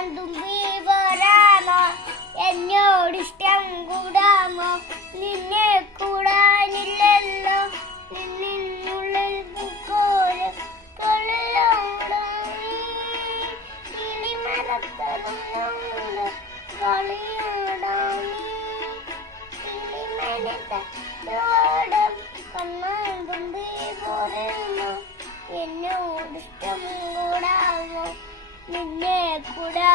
കണ്ണാന്തുമ്പി പോരാമോ, എന്നോടിഷ്ടം കൂടാമോ, നിന്നെ കൂടാനില്ലല്ലോ നിന്നുള്ളിൽ പോലെ കളിയാടാമീ കിളിമരത്തലുണ്ട് കളിയാടാമീ കിളിമരത്തോടും കണ്ണാന്തുമ്പി പോരാമോ, എന്നോടിഷ്ടം കൂടാമോ, നിന്നെ കൂടാ